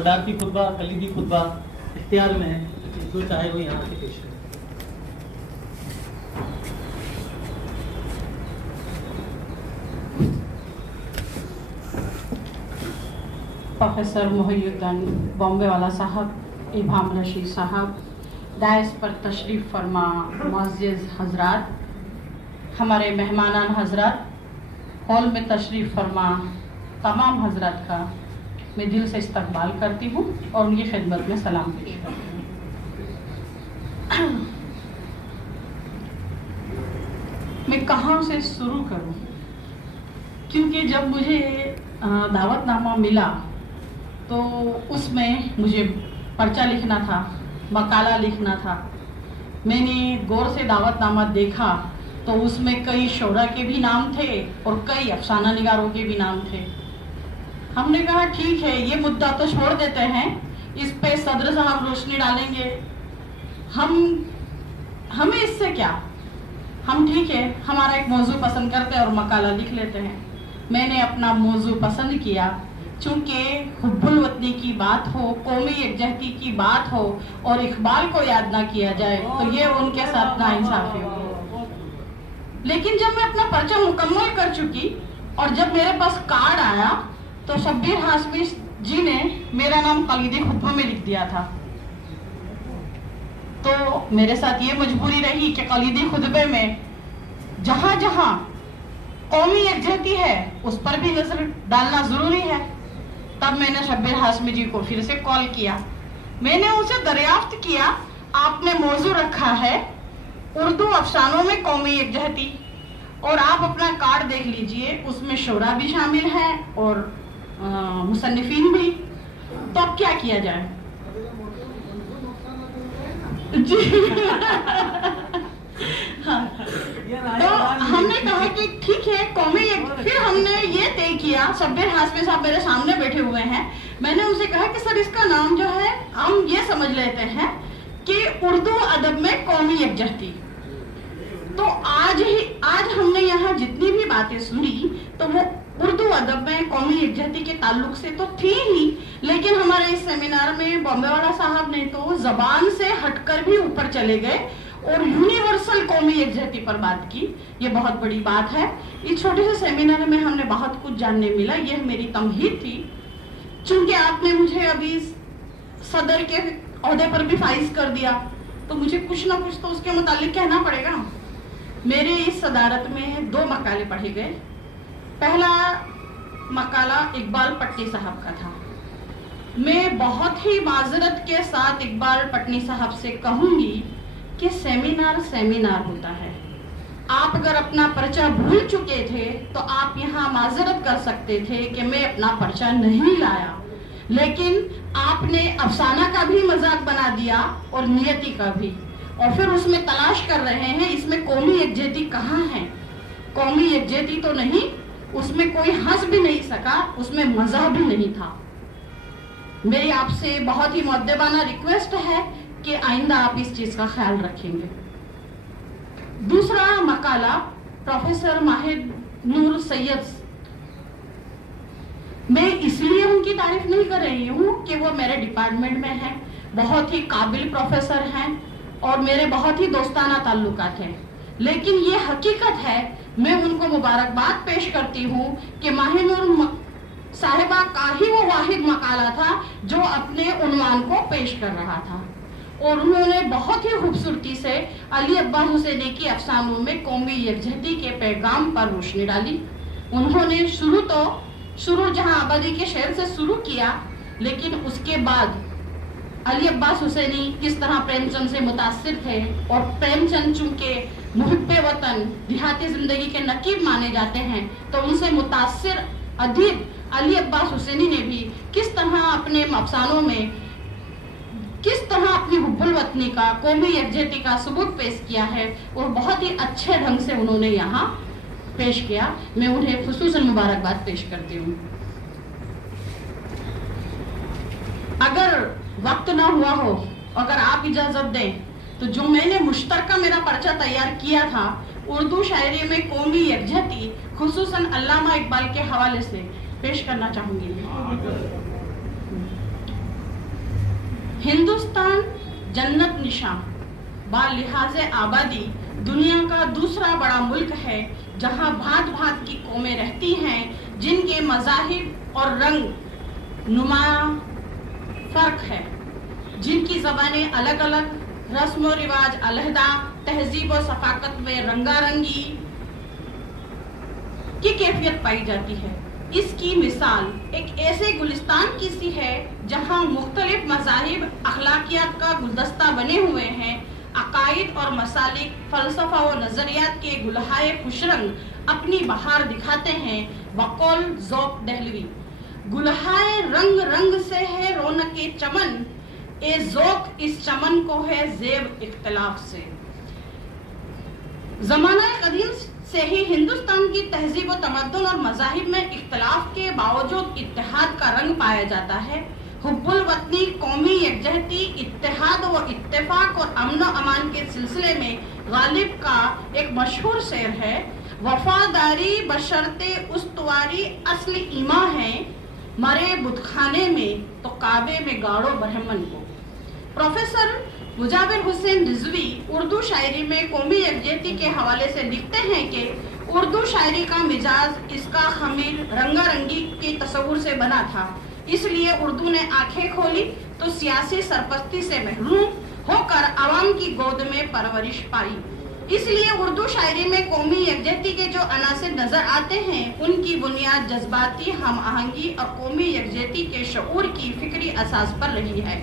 صدارتی خطبہ کلیدی خطبہ اختیار میں ہے، جو چاہے وہ یہاں سے پیش کرے۔ प्रोफेसर मोहिउद्दीन बॉम्बे वाला साहब, इमाम रशीद साहब, डायस पर तशरीफ़ फरमा मुअज़्ज़िज़ हज़रात, हमारे मेहमानान हज़रात, हॉल में तशरीफ़ फरमा तमाम हज़रात का मैं दिल से इस्तकबाल करती हूँ और उनकी खिदमत में सलाम पेश करती हूँ। मैं कहाँ से शुरू करूँ, क्योंकि जब मुझे दावतनामा मिला तो उसमें मुझे पर्चा लिखना था, मकाला लिखना था। मैंने गौर से दावतनामा देखा तो उसमें कई शोरा के भी नाम थे और कई अफसाना निगारों के भी नाम थे। हमने कहा ठीक है, ये मुद्दा तो छोड़ देते हैं, इस पे सदर साहब रोशनी डालेंगे, हमें इससे क्या, हम ठीक है हमारा एक मौजू पसंद करते हैं और मकाला लिख लेते हैं। मैंने अपना मौजू पसंद किया, चूँकि हुब्बुल वतनी की बात हो, कौमी यकजहती की बात हो और इकबाल को याद ना किया जाए तो ये उनके साथ नाइंसाफी होगी। लेकिन जब मैं अपना पर्चा मुकम्मल कर चुकी और जब मेरे पास कार्ड आया तो शब्बीर हाशमी जी ने मेरा नाम कलीदी खुतबा में लिख दिया था। तो मेरे साथ ये मजबूरी रही कि कलीदी खुतबे में जहाँ जहाँ कौमी यकजहती है उस पर भी नजर डालना जरूरी है। तब मैंने शब्बीर हाशमी जी को फिर से कॉल किया, मैंने उनसे दरियाफ्त किया, आपने मौजू रखा है उर्दू अफसानों में कौमी यकजहती, और आप अपना कार्ड देख लीजिए, उसमें शोरा भी शामिल है और मुसन्निफीन भी, तो अब क्या किया जाए? जी हाँ। तो हमने कहा कि ठीक है कौमी, फिर हमने ये तय किया, शब्बीर हाशमी साहब मेरे सामने बैठे हुए हैं, मैंने उनसे कहा कि सर इसका नाम जो है हम ये समझ लेते हैं कि उर्दू अदब में कौमी यकजहती। तो आज हमने यहाँ जितनी भी बातें सुनी तो वो उर्दू अदब में कौमी यकजहती के ताल्लुक से तो थी ही, लेकिन हमारे इस सेमिनार में बॉम्बे वाला साहब ने तो जबान से हटकर भी ऊपर चले गए और यूनिवर्सल कौमी यकजहती पर बात की। ये बहुत बड़ी बात है। इस छोटे से सेमिनार में हमने बहुत कुछ जानने मिला, यह मेरी तमहीद थी। चूंकि आपने मुझे अभी सदर के ओहदे पर भी फाइज कर दिया तो मुझे कुछ ना कुछ तो उसके मुतालिक कहना पड़ेगा। मेरे इस सदारत में 2 मकाले पढ़े गए। पहला मकाला इकबाल पट्टी साहब का था। मैं बहुत ही माजरत के साथ इकबाल पट्टी साहब से कहूंगी कि सेमिनार होता है। आप अगर अपना पर्चा भूल चुके थे तो आप यहाँ माजरत कर सकते थे कि मैं अपना पर्चा नहीं लाया, लेकिन आपने अफसाना का भी मजाक बना दिया और नियति का भी, और फिर उसमें तलाश कर रहे हैं इसमें कौमी यकजहती कहाँ है। कौमी यकजहती तो नहीं, उसमें कोई हंस भी नहीं सका, उसमें मजा भी नहीं था। मेरी आपसे बहुत ही मुअद्दबाना रिक्वेस्ट है कि आइंदा आप इस चीज का ख्याल रखेंगे। दूसरा मकाला प्रोफेसर माहिर नूर सैयद, मैं इसलिए उनकी तारीफ नहीं कर रही हूँ कि वो मेरे डिपार्टमेंट में हैं, बहुत ही काबिल प्रोफेसर हैं और मेरे बहुत ही दोस्ताना ताल्लुकात हैं, लेकिन ये हकीकत है, मैं उनको मुबारकबाद पेश करती हूँ कि माहिर नूर साहिबा का ही वो वाहिद मकाला था जो अपने उन्वान को पेश कर रहा था और उन्होंने बहुत ही खूबसूरती से अली अब्बास हुसैनी की अफसानों में कौमी यकजहती के पैगाम पर रोशनी डाली। उन्होंने शुरू जहां आबादी के शहर से शुरू किया, लेकिन उसके बाद अली अब्बास हुसैनी किस तरह प्रेमचंद से मुतासिर थे और प्रेमचंद चूंकि मुहिब्बे वतन देहाती जिंदगी के नकीब माने जाते हैं तो उनसे मुतासिर अदीब अली अब्बास हुसैनी ने भी किस तरह अपने अफसानों में किस तरह अपनी हुब्बुल वतनी का, कौमी यकजहती का सबूत पेश किया है और बहुत ही अच्छे ढंग से उन्होंने यहाँ पेश किया। मैं उन्हें खुसूसन मुबारकबाद पेश करती हूँ। अगर वक्त ना हुआ हो, अगर आप इजाजत दें तो जो मैंने मुश्तरका मेरा पर्चा तैयार किया था उर्दू शायरी में कौमी यकजहती खुसूसन अल्लामा इकबाल के हवाले से पेश करना चाहूंगी। हिंदुस्तान जन्नत निशा बालिहाज आबादी दुनिया का दूसरा बड़ा मुल्क है जहां भांत भांत की कौमें रहती हैं, जिनके मज़ाहिब और रंग नुमाया फर्क है, जिनकी ज़बानें अलग अलग, रस्म व रिवाज अलहदा, तहजीब और सफाकत में रंगारंगी की कैफियत पाई जाती है। इसकी मिसाल एक ऐसे गुलिस्तान की सी है जहां मुख्तलिफ मज़ाहिब अखलाकियात का गुलदस्ता बने हुए हैं। अकायद और मसालिक, फलसफा व नजरियात के गुलहाए खुशरंग अपनी बहार दिखाते हैं। बकौल ज़ौक़ दहलवी, गुलहाए रंग रंग से है रौनक चमन, ए ज़ौक़ इस चमन को है ज़ेब इख्तिलाफ से। ज़माना कदीम से ही हिंदुस्तान की तहजीब व तमद्दुन और मज़ाहिब में इख्तिलाफ के बावजूद इत्तेहाद का रंग पाया जाता है। हुब्बुल वतनी, कौमी यकजहती, इत्तेहाद व इत्तेफाक और अमन व अमान के सिलसिले में गालिब का एक मशहूर शेर है, वफादारी बशर्ते उस्तवारी असली ईमा है, मरे बुतखाने में तो काबे में गाड़ो ब्रह्मन को। प्रोफेसर मुजाबिर हुसैन रिजवी उर्दू शायरी में कौमी यकजहती के हवाले से लिखते हैं कि उर्दू शायरी का मिजाज इसका खमीर रंगारंगी के तस्वुर से बना था, इसलिए उर्दू ने आंखें खोली तो सियासी सरपस्ती से महरूम होकर आवाम की गोद में परवरिश पाई। इसलिए उर्दू शायरी में कौमी यकजहती के जो अनासिर नजर आते हैं, उनकी बुनियाद जज्बाती हम आहंगी और कौमी यकजहती के शऊर की फिक्री असास पर रही है।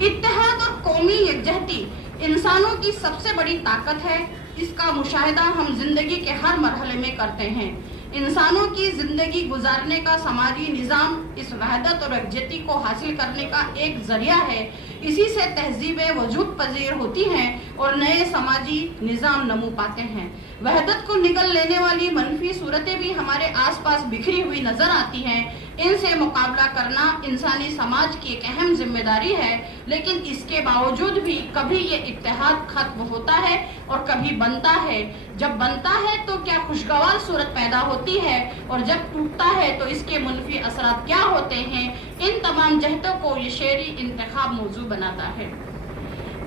इत्तेहाद और कौमी यकजहती इंसानों की सबसे बड़ी ताकत है। इसका मुशाहिदा हम जिंदगी के हर मरहले में करते हैं। इंसानों की जिंदगी गुजारने का समाजी निज़ाम इस वहदत और यकजहती को हासिल करने का एक जरिया है। इसी से तहजीबें वजूद पजीर होती हैं और नए समाजी निज़ाम नमू पाते हैं। वहदत को निगल लेने वाली मनफी सूरतें भी हमारे आसपास बिखरी हुई नजर आती हैं। इनसे मुकाबला करना इंसानी समाज की एक अहम जिम्मेदारी है, लेकिन इसके बावजूद भी कभी ये इत्तेहाद खत्म होता है और कभी बनता है। जब बनता है तो क्या खुशगवार सूरत पैदा होती है और जब टूटता है तो इसके मुनफी असरात क्या होते हैं, इन तमाम जहतों को ये शेरी इंतखाब मौजू बनाता है।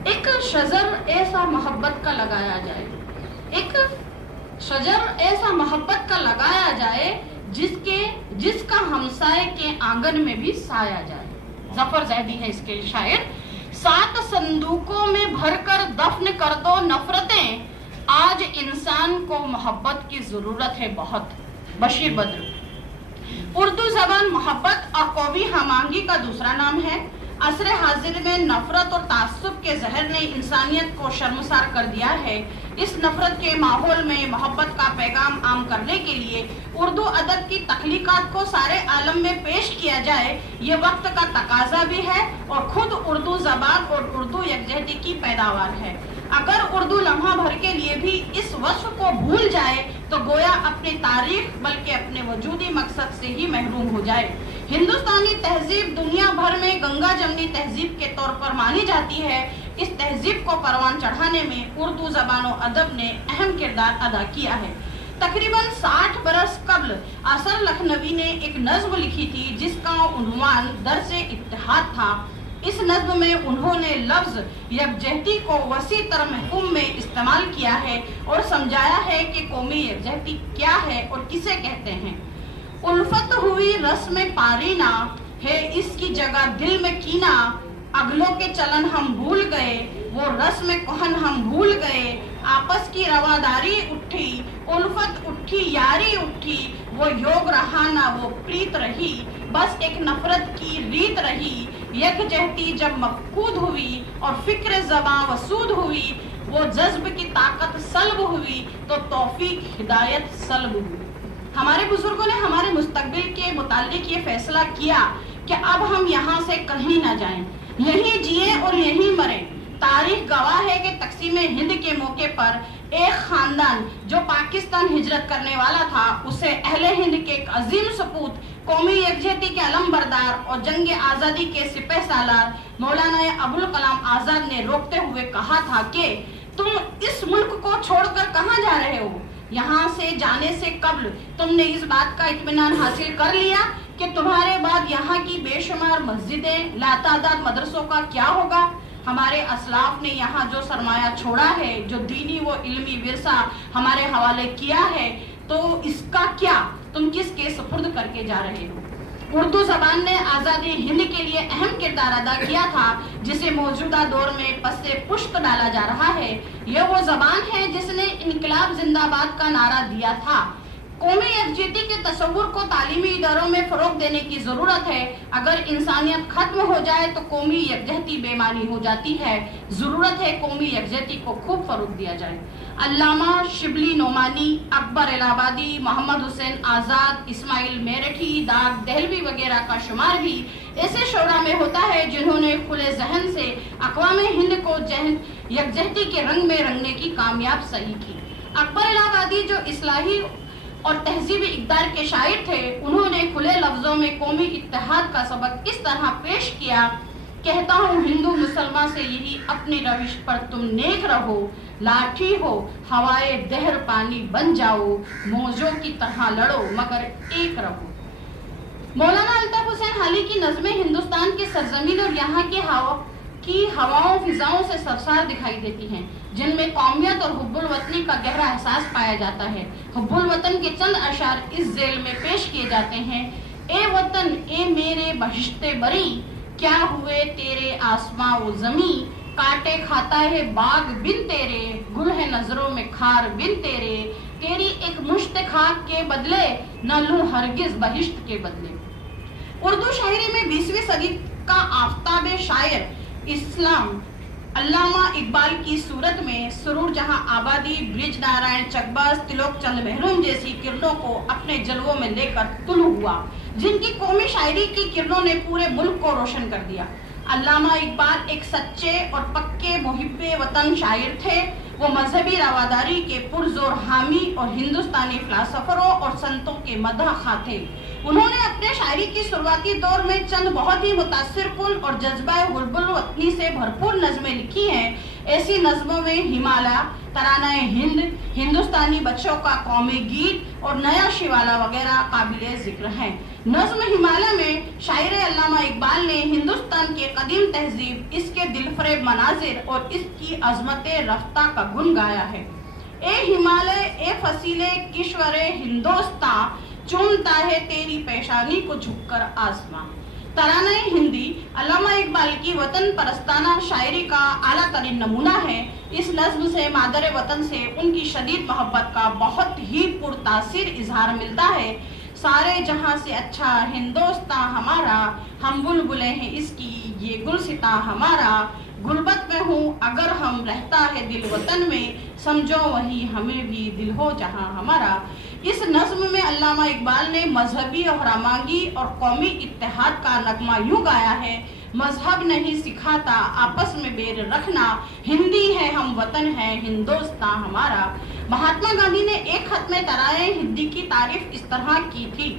एक शजर ऐसा मोहब्बत का लगाया जाए, एक शजर ऐसा मोहब्बत का लगाया जाए जिसका हमसाए के आंगन में भी साया जाए। जफर जैदी है इसके शायर। 7 संदूकों में भरकर दफन कर दो नफरतें, आज इंसान को मोहब्बत की जरूरत है बहुत। बशीर बद्र। उर्दू जबान मोहब्बत और कौमी हमांगी का दूसरा नाम है। असर हाजिर में नफरत और तासुब के जहर ने इंसानियत को शर्मसार कर दिया है। इस नफरत के माहौल में मोहब्बत का पैगाम आम करने के लिए उर्दू अदब की तख्लीकात को सारे आलम में पेश किया जाए, ये वक्त का तकाजा भी है और खुद उर्दू जबान और उर्दू यकजहती की पैदावार है। अगर उर्दू लम्हा भर के लिए भी इस वस्फ को भूल जाए तो गोया अपनी तारीख बल्कि अपने वजूदी मकसद से ही महरूम हो जाए। हिंदुस्तानी तहजीब दुनिया भर में गंगा जमनी तहजीब के तौर पर मानी जाती है। इस तहजीब को परवान चढ़ाने में उर्दू ज़बान और अदब ने अहम किरदार अदा किया है। तकरीबन 60 बरस कबल असर लखनवी ने एक नज्म लिखी थी जिसका उन्वान दर्से इत्तेहाद था। इस नज्म में उन्होंने लफ्ज यकजहती को वसी तर महफूम में इस्तेमाल किया है और समझाया है कि कौमी यकजहती क्या है और किसे कहते हैं। उल्फत हुई रस्म पारीना है इसकी जगह दिल में कीना, अगलों के चलन हम भूल गए वो रस्म कहन हम भूल गए, आपस की रवादारी उठी उल्फत उठी यारी उठी, वो योग रहा ना वो प्रीत रही, बस एक नफरत की रीत रही। यकजहती जब मफकूद हुई और फिक्र ज़बां वसूद हुई, वो जज्ब की ताकत सल्ब हुई तो तौफीक हिदायत सल्ब हुई। हमारे बुजुर्गों ने हमारे मुस्तकबिल के मुताल्लिक ये फैसला किया कि अब हम यहाँ से कहीं ना जाएं, यहीं जिए और यहीं मरें। तारीख गवाह है कि तकसीम हिंद के मौके पर एक खानदान जो पाकिस्तान हिजरत करने वाला था, उसे अहले हिंद के एक अजीम सपूत कौमी यकजहती के अलम बरदार और जंग आज़ादी के सिपह सालार मौलाना अबुल कलाम आज़ाद ने रोकते हुए कहा था कि तुम इस मुल्क को छोड़कर कहाँ जा रहे हो? यहाँ से जाने से कबल तुमने इस बात का इत्मीनान हासिल कर लिया کہ تمہارے بعد یہاں کی بے شمار مسجدیں، لاتعداد مدرسوں کا کیا ہوگا؟ ہمارے اسلاف نے یہاں جو سرمایہ چھوڑا ہے، جو دینی و علمی ورثہ ہمارے حوالے کیا ہے، تو اس کا کیا تم کس کے سپرد کر کے جا رہے ہو؟ اردو زبان نے آزادی ہند کے لیے اہم کردار ادا کیا تھا، جسے موجودہ دور میں پس پشت ڈالا جا رہا ہے۔ یہ وہ زبان ہے جس نے انقلاب زندہ باد کا نعرہ دیا تھا۔ قومی یکجہتی کے تصور کو تعلیمی اداروں میں فروغ دینے کی ضرورت ہے۔ اگر انسانیت ختم ہو جائے تو قومی یکجہتی بے معنی ہو جاتی ہے۔ ضرورت ہے قومی یکجہتی کو خوب فروغ دیا جائے۔ علامہ شبلی نعمانی، اکبر الہ آبادی، محمد حسین آزاد، اسماعیل میرٹھی، داغ دہلوی وغیرہ کا شمار بھی ایسے شعراء میں ہوتا ہے جنہوں نے کھلے ذہن سے اقوام ہند کو یکجہتی کے رنگ میں رنگنے کی کامیاب سعی کی۔ اکبر الہ آبادی جو اصلاحی اور تہذیبی اقدار کے شاعر تھے، انہوں نے کھلے لفظوں میں قومی اتحاد کا سبق اس طرح پیش کیا: کہتا ہوں ہندو مسلمان سے یہی اپنی روش پر تم نیک رہو، لاٹھی ہو ہوائے دہر پانی بن جاؤ، موجوں کی طرح لڑو مگر ایک رہو۔ مولانا الطاف حسین حالی کی نظمیں ہندوستان کی سرزمین اور یہاں کی ہواؤں فضاؤں سے سرسار دکھائی دیتی ہیں، جن میں قومیت اور حب الوطنی کا گہرا احساس پایا جاتا ہے۔ حب الوطن کے چند اشعار اس ذیل میں پیش کیے جاتے ہیں: اے وطن اے میرے بہشت بری، کیا ہوئے تیرے آسماں و زمیں، کاٹے کھاتا ہے باغ بن تیرے، گل ہے نظروں میں خار بن تیرے، تیری ایک مشت خاک کے بدلے نہ لوں ہرگز بہشت کے بدلے۔ اردو شاعری میں 20ویں صدی کا آفتاب شاعر اسلام علامہ اقبال کی صورت میں سرور جہاں آبادی، برج نارائن چکباس، تلوک چند محروم جیسی کرنوں کو اپنے جلووں میں لے کر طلوع ہوا، جن کی قومی شاعری کی کرنوں نے پورے ملک کو روشن کر دیا۔ علامہ اقبال ایک سچے اور پکے محب وطن شاعر تھے۔ وہ مذہبی رواداری کے پرزور حامی اور ہندوستانی فلاسفروں اور سنتوں کے مداح خواہ تھے۔ انہوں نے اپنے شاعری کی شروعاتی دور میں چند بہت ہی متاثر کن اور جذبہ حب الوطنی سے بھرپور نظمیں لکھی ہیں۔ ایسی نظموں میں ہمالیہ، ترانہ ہند، ہندوستانی بچوں کا قومی گیت اور نیا شیوالا وغیرہ قابل ذکر ہیں۔ نظم ہمالیہ میں شاعر علامہ اقبال نے ہندوستان کے قدیم تہذیب، اس کے دلفریب مناظر اور اس کی عظمت رفتہ کا گن گایا ہے۔ اے ہمالیہ اے فصیلے کشور ہندوستان، چومتا ہے تیری پیشانی کو جھک کر آسماں۔ ترانہ ہندی علامہ اقبال کی وطن پرستانہ شاعری کا اعلیٰ ترین نمونہ ہے۔ اس نظم سے مادر وطن سے ان کی شدید محبت کا بہت ہی پرتاثر اظہار ملتا ہے۔ سارے جہاں سے اچھا ہندوستان ہمارا، ہم بلبلیں ہیں اس کی یہ گلستاں ہمارا، غربت میں ہوں اگر ہم رہتا ہے دل وطن میں، سمجھو وہی ہمیں بھی دل ہو جہاں ہمارا۔ اس نظم میں علامہ اقبال نے مذہبی اور ہمانگی اور قومی اتحاد کا نغمہ یوں گایا ہے: مذہب نہیں سکھاتا آپس میں بیر رکھنا، ہندی ہے ہم وطن ہے ہندوستان ہمارا۔ مہاتما گاندھی نے ایک خط میں ترانہ ہندی کی تعریف اس طرح کی تھی: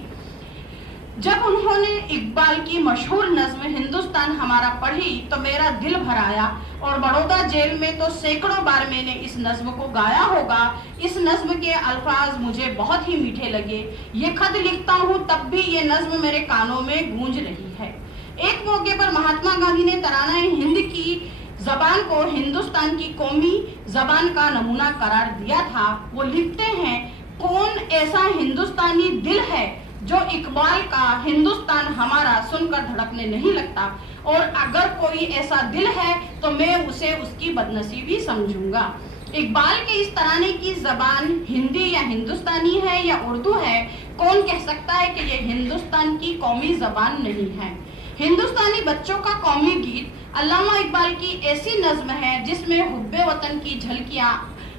جب انہوں نے اقبال کی مشہور نظم ہندوستان ہمارا پڑھی تو میرا دل بھر آیا، اور بڑودہ جیل میں تو سینکڑوں بار میں نے اس نظم کو گایا ہوگا۔ اس نظم کے الفاظ مجھے بہت ہی میٹھے لگے۔ یہ خط لکھتا ہوں تب بھی یہ نظم میرے کانوں میں گونج رہی ہے۔ ایک موقع پر مہاتما گاندھی نے ترانہ ہند کی زبان کو ہندوستان کی قومی زبان کا نمونہ قرار دیا تھا۔ وہ لکھتے ہیں: کون ایسا ہندوستانی دل ہے جو اقبال کا ہندوستان ہمارا سن کر دھڑکنے نہیں لگتا، اور اگر کوئی ایسا دل ہے تو میں اسے اس کی بدنصیبی سمجھوں گا۔ اقبال کے اس ترانے کی زبان ہندی یا ہندوستانی ہے یا اردو ہے، کون کہہ سکتا ہے کہ یہ ہندوستان کی قومی زبان نہیں ہے؟ ہندوستانی بچوں کا قومی گیت علامہ اقبال کی ایسی نظم ہے جس میں حب وطن کی جھلکیاں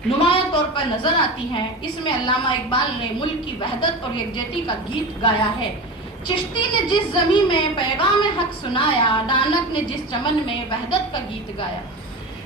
نمایاں طور پر نظر آتی ہیں۔ اس میں علامہ اقبال نے ملک کی وحدت اور یکجہتی کا گیت گایا ہے: چشتی نے جس زمین میں پیغام حق سنایا، نانک نے جس چمن میں وحدت کا گیت گایا۔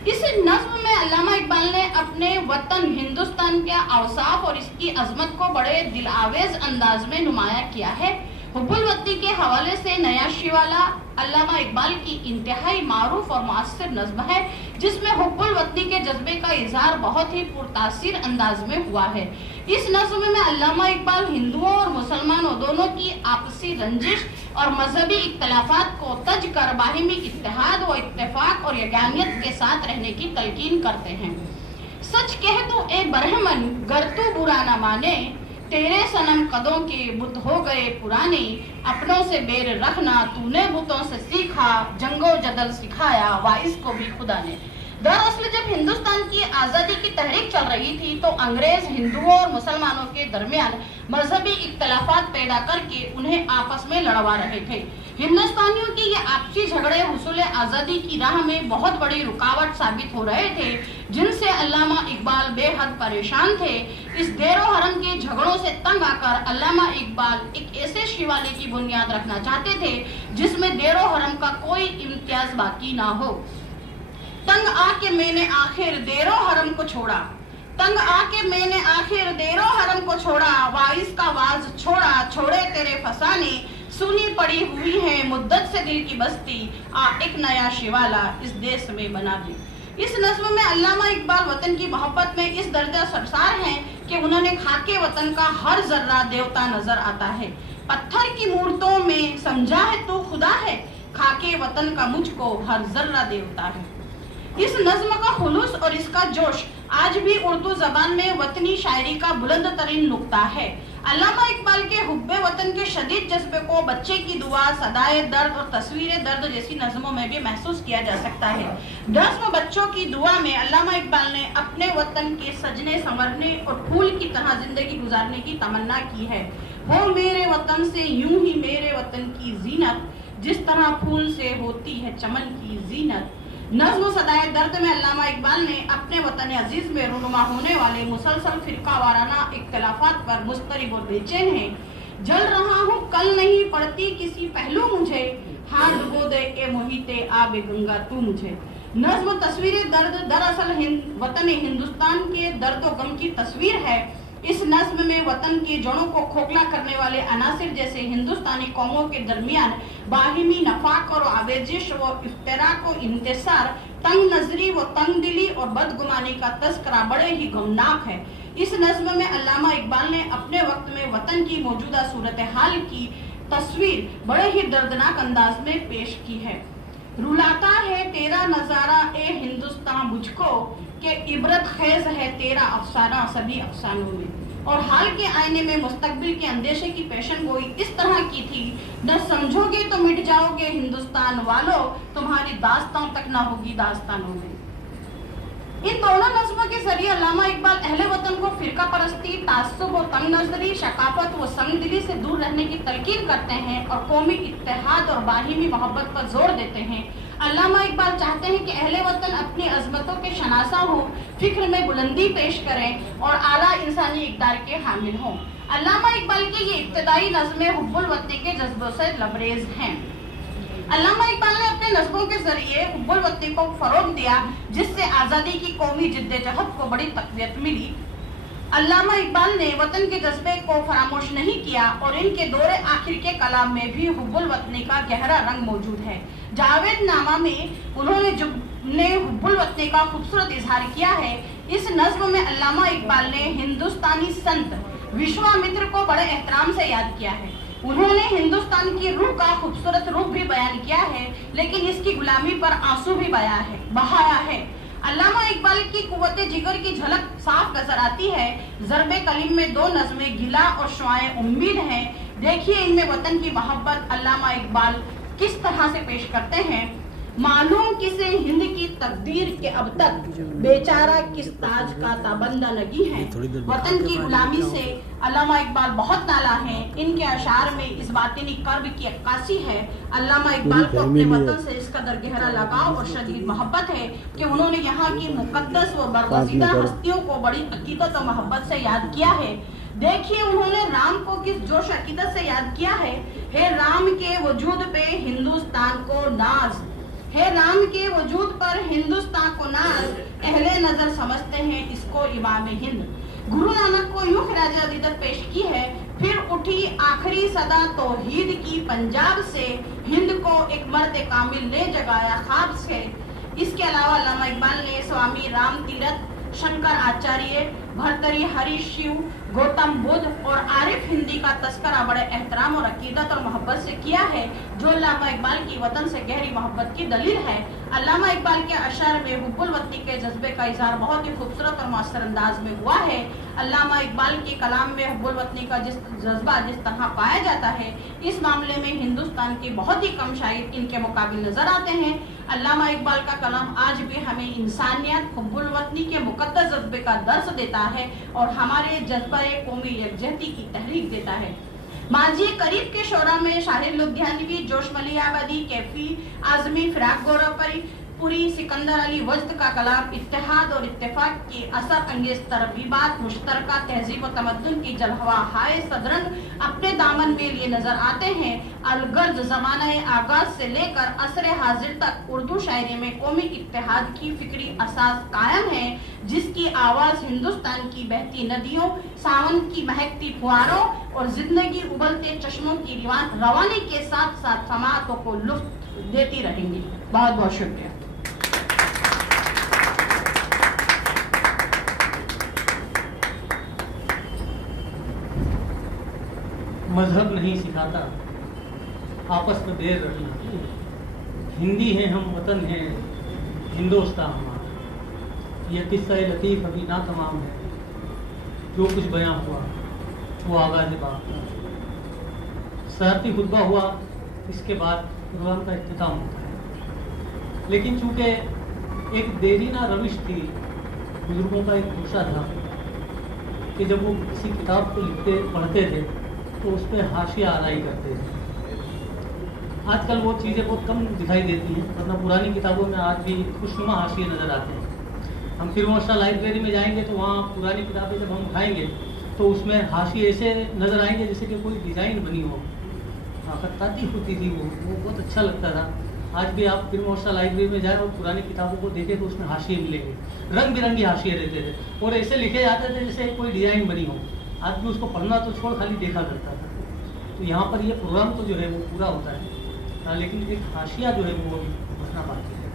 اس نظم میں علامہ اقبال نے اپنے وطن ہندوستان کے اوصاف اور اس کی عظمت کو بڑے دل آویز انداز میں نمایاں کیا ہے۔ حب الوطنی کے حوالے سے نیا شیوالا علامہ اقبال کی انتہائی معروف اور مؤثر نظم ہے، جس میں حب الوطنی کے جذبے کا اظہار بہت ہی پرتاثر انداز میں ہوا ہے۔ इस नज्म में अल्लामा इकबाल हिंदुओं और मुसलमानों दोनों की आपसी रंजिश और मजहबी इख्तलाफात को तज कर बाहिमी इत्तेहाद व इत्तेफाक और यगानियत के साथ रहने की तलकीन करते हैं। सच कह दूं ए बरहमन गर तू बुरा न माने, तेरे सनम कदों के बुत हो गए पुराने, अपनों से बेर रखना तूने बुतों से सीखा, जंगो जदल सिखाया वाइस को भी खुदा ने। दरअसल जब हिंदुस्तान की आज़ादी की तहरीक चल रही थी तो अंग्रेज हिंदुओं और मुसलमानों के दरमियान मजहबी इख्तलाफात पैदा करके उन्हें आपस में लड़वा रहे थे। हिंदुस्तानियों के ये आपसी झगड़े हुसूल आज़ादी की राह में बहुत बड़ी रुकावट साबित हो रहे थे, जिनसे अल्लामा इकबाल बेहद परेशान थे। इस देरो हरम के झगड़ों से तंग आकर अल्लामा इकबाल एक ऐसे शिवालय की बुनियाद रखना चाहते थे जिसमें देरो हरम का कोई इम्तियाज बाकी ना हो। तंग आके मैंने आखिर देरो हरम को छोड़ा, तंग आके मैंने आखिर देरो हरम को छोड़ा, वाइस का वाज छोड़ा, छोड़े तेरे फसाने, सुनी पड़ी हुई है मुद्दत से दिल की बस्ती, आ एक नया शिवाला इस देश में बना दे। इस नज़्म में अल्लामा इकबाल वतन की मोहब्बत में इस दर्जा सरसार हैं कि उन्होंने खाके वतन का हर जर्रा देवता नजर आता है। पत्थर की मूर्तों में समझा है तो खुदा है, खाके वतन का मुझको हर जर्रा देवता है। इस नज्म का खुलूस और इसका जोश आज भी उर्दू जबान में वतनी शायरी का बुलंद तरीन नुक्ता है। अल्लामा इकबाल के हुब्बे वतन के शदीद जज्बे को बच्चे की दुआ, सदाए दर्द और तस्वीर दर्द जैसी नज़मों में भी महसूस किया जा सकता है। नज़्म बच्चों की दुआ में अल्लामा इकबाल ने अपने वतन के सजने संवरने और फूल की तरह जिंदगी गुजारने की तमन्ना की है। हो मेरे वतन से यूं ही मेरे वतन की जीनत, जिस तरह फूल से होती है चमन की जीनत। नज़्म सदाए दर्द में अल्लामा इकबाल ने अपने वतन अजीज में रूनुमा होने वाले मुसलसल फिरका वाराना इख्तलाफात पर मुस्तरिब और बेचैन है। जल रहा हूँ कल नहीं पड़ती किसी पहलू मुझे, हाथ डुबो दे ए मोहिते आबे गंगा तू मुझे। नज़्म तस्वीर दर्द दरअसल वतन हिंदुस्तान के दर्द व गम की तस्वीर है। इस नज़्म में वतन के जड़ों को खोखला करने वाले अनासिर जैसे हिंदुस्तानी कौमों के दरमियान बाहिमी नफाक और आवेजिश व इफ्तराक व इंतसार, तंग नजरी व तंग दिली और बदगुमानी का तस्करा बड़े ही गमनाक है। इस नज़्म में अल्लामा इकबाल ने अपने वक्त में वतन की मौजूदा सूरत हाल की तस्वीर बड़े ही दर्दनाक अंदाज में पेश की है। रुलाता है तेरा नजारा ए हिंदुस्तान मुझको, के इबरत खेज है तेरा अफसाना सभी अफसानों में। और हाल के आईने में मुस्तकबिल के अंदेशे की पेशन गोई इस तरह की थी, न समझोगे तो मिट जाओगे हिंदुस्तान वालों, तुम्हारी दास्तां तक ना होगी दास्तानों में। इन दोनों नज़्मों के जरिए अल्लामा इकबाल अहले वतन को फिरका परस्ती, तास्सुब और तंग नजरी, शकाफत व संगदिली से दूर रहने की तलकीन करते हैं और कौमी इत्तेहाद और बाहिमी मोहब्बत पर जोर देते हैं। अल्लामा इकबाल चाहते हैं कि अहले वतन अपनी अजमतों के शनासा हो, फिक्र में बुलंदी पेश करें और आला इंसानी इक़दार के हामिल हों। अल्लामा इकबाल के ये इब्तिदाई नज़्में हुब्बुल वतनी के जज्बों से लबरेज हैं। अल्लामा इकबाल ने अपने नज़्मों के जरिए हुब्बुल वतनी को फरोग दिया, जिससे आज़ादी की कौमी जिद्दोजहद को बड़ी तक़वियत मिली। अल्लामा इकबाल ने वतन के जज्बे को फरामोश नहीं किया और इनके दौरे आखिर के कलाम में भी हुब्बुल वतनी का गहरा रंग मौजूद है। जावेद नामा में उन्होंने हुब्बुल वतनी का खूबसूरत इजहार किया है। इस नज़्म में अल्लामा इकबाल ने हिंदुस्तानी संत विश्वामित्र को बड़े एहतराम से याद किया है। उन्होंने हिंदुस्तान की रूह का खूबसूरत रूप भी बयान किया है, लेकिन इसकी गुलामी पर आंसू भी बहाया है। अल्लामा इकबाल की कुव्वत जिगर की झलक साफ नजर आती है। ज़रबे कलीम में दो नज़्में गिला और शुआए उम्मीद हैं। देखिए इनमें वतन की मोहब्बत अल्लामा इकबाल किस तरह से पेश करते हैं। मालूम किसे हिंद की तकदीर के अब तक, बेचारा किस ताज का ताबंदा लगी है। वतन की गुलामी से अल्लामा इकबाल बहुत नाला हैं। इनके अशार में इस बातिनी कर्ब की अक्कासी है। अल्लामा इकबाल को अपने वतन से इस कदर गहरा लगाव और शदीद मोहब्बत है कि उन्होंने यहाँ की मुकद्दस व बरगज़ीदा हस्तियों को बड़ी अकीदत और मोहब्बत से याद किया है। देखिए उन्होंने राम को किस जोश अकीदत से याद किया है। हे राम के वजूद पे हिंदुस्तान को नाज, है राम के वजूद पर हिंदुस्तान को नाज, अहले नजर समझते हैं इसको इमाम हिंद। गुरु नानक को यूं खिराज अक़ीदत पेश की है। फिर उठी आखिरी सदा तौहीद की पंजाब से, हिंद को एक मर्द कामिल ने जगाया ख्वाब से। इसके अलावा अल्लामा इकबाल ने स्वामी राम तीरथ, शंकर आचार्य, भर्तरी, हरीश शिव, गौतम बुद्ध और आरिफ हिंदी का तस्करा बड़े एहतराम और अकीदत और मोहब्बत से किया है, जो अल्लामा इकबाल की वतन से गहरी मोहब्बत की दलील है। अल्लामा इकबाल के अशार में हुब्बुल वतनी के जज्बे का इजहार बहुत ही खूबसूरत और मौसर अंदाज में हुआ है। अल्लामा इकबाल के कलाम में हुब्बुल वतनी का जज्बा जिस तरह पाया जाता है, इस मामले में हिंदुस्तान के बहुत ही कम शायर इनके मुकाबिल नजर आते हैं। अल्लामा इकबाल का कलाम आज भी हमें इंसानियत, हुब्बुल वतनी के मुकद्दस जज्बे का दर्स देता है और हमारे जज्बा कौमी यकजहती की तहरीक देता है। माजी करीब के शोरा में शाहिर लुधियानवी, जोश मलियाबादी, कैफी आजमी, फिराक गौरवपुरी, सिकंदर अली वजद का कलाम इत्तेहाद और इत्तेफाक की असर अंगेज तरगीबात, मुश्तरका तहजीब और तमद्दुन की जलवा हाय सदरंग अपने दामन में लिए नजर आते हैं। अलगर्ज ज़माने आगाज से लेकर असरे हाजिर तक उर्दू शायरी में कौमी इत्तेहाद की फिक्री असास कायम है, जिसकी आवाज हिंदुस्तान की बहती नदियों, सावन की महकती फुहारों और जिंदगी उबलते चश्मों की रवानी के साथ साथ समातों को लुत्फ देती रहेंगी। बहुत बहुत शुक्रिया। मजहब नहीं सिखाता आपस में बैर रखना, हिंदी है हम, वतन है हिंदुस्तान हमारा। यह किस्सा लतीफ़ अभी ना तमाम है, जो कुछ बयां हुआ वो आगाज़ बात था। शरारती खुतबा हुआ, इसके बाद प्रोग्राम का इख्तिताम होता है। लेकिन चूँकि एक देरीना रविश थी, बुजुर्गों का एक गुस्सा था कि जब वो किसी किताब को लिखते पढ़ते थे तो उस पर हाशिया आलाई करते थे। आजकल वो चीज़ें बहुत कम दिखाई देती हैं, वरना पुरानी किताबों में आज भी खुशनुमा हाशिए नज़र आते हैं। हम फिर मोशा लाइब्रेरी में जाएंगे तो वहाँ पुरानी किताबें जब हम उठाएंगे तो उसमें हाशिए ऐसे नज़र आएंगे जैसे कि कोई डिज़ाइन बनी हो, खत्ताती होती थी, वो बहुत अच्छा लगता था। आज भी आप फिर मोशा लाइब्रेरी में जाएँ और पुरानी किताबों को देखें तो उसमें हाशिए मिलेंगे, रंग बिरंगी हाशिए रहते थे और ऐसे लिखे जाते थे जैसे कोई डिज़ाइन बनी हो। आदमी उसको पढ़ना तो छोड़ खाली देखा करता था। तो यहाँ पर ये प्रोग्राम तो जो है वो पूरा होता है, लेकिन एक हाशिया जो है वो बचना बाकी है।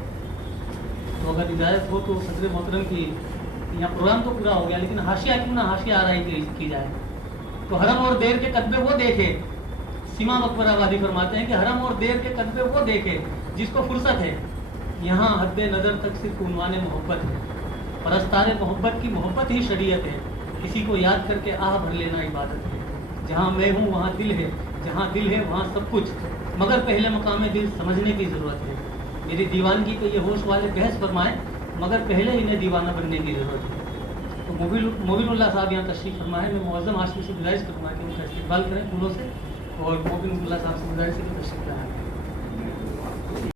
तो अगर इजाज़त हो तो सदर मोहतरम की, यहाँ प्रोग्राम तो पूरा हो गया लेकिन हाशिया क्यों ना हाशिया आराई की जाए। तो हरम और देर के कदबे वो देखे, सीमा अकबर आबादी फरमाते हैं कि हरम और देर के कदबे वो देखे जिसको फुर्सत है, यहाँ हद्दे नज़र तक सिर्फ उन्वाने मोहब्बत है, परस्तारे मोहब्बत की मोहब्बत ही शरीयत है, किसी को याद करके आह भर लेना इबादत है। जहाँ मैं हूँ वहाँ दिल है, जहाँ दिल है वहाँ सब कुछ, मगर पहले मकाम दिल समझने की ज़रूरत है। मेरी दीवानगी पे ये होश वाले बहस फरमाएं, मगर पहले इन्हें दीवाना बनने की ज़रूरत है। तो मोबिनुल्लाह साहब यहाँ तशरीफ़ फरमाएं। मैं मुअज़्ज़म हाशमी से गुजारिश करूँगा कि उनका इस्तकबाल करें फूलों से, और मोबिनुल्लाह साहब से गुजारिश है कि तशरीफ़ लाएं।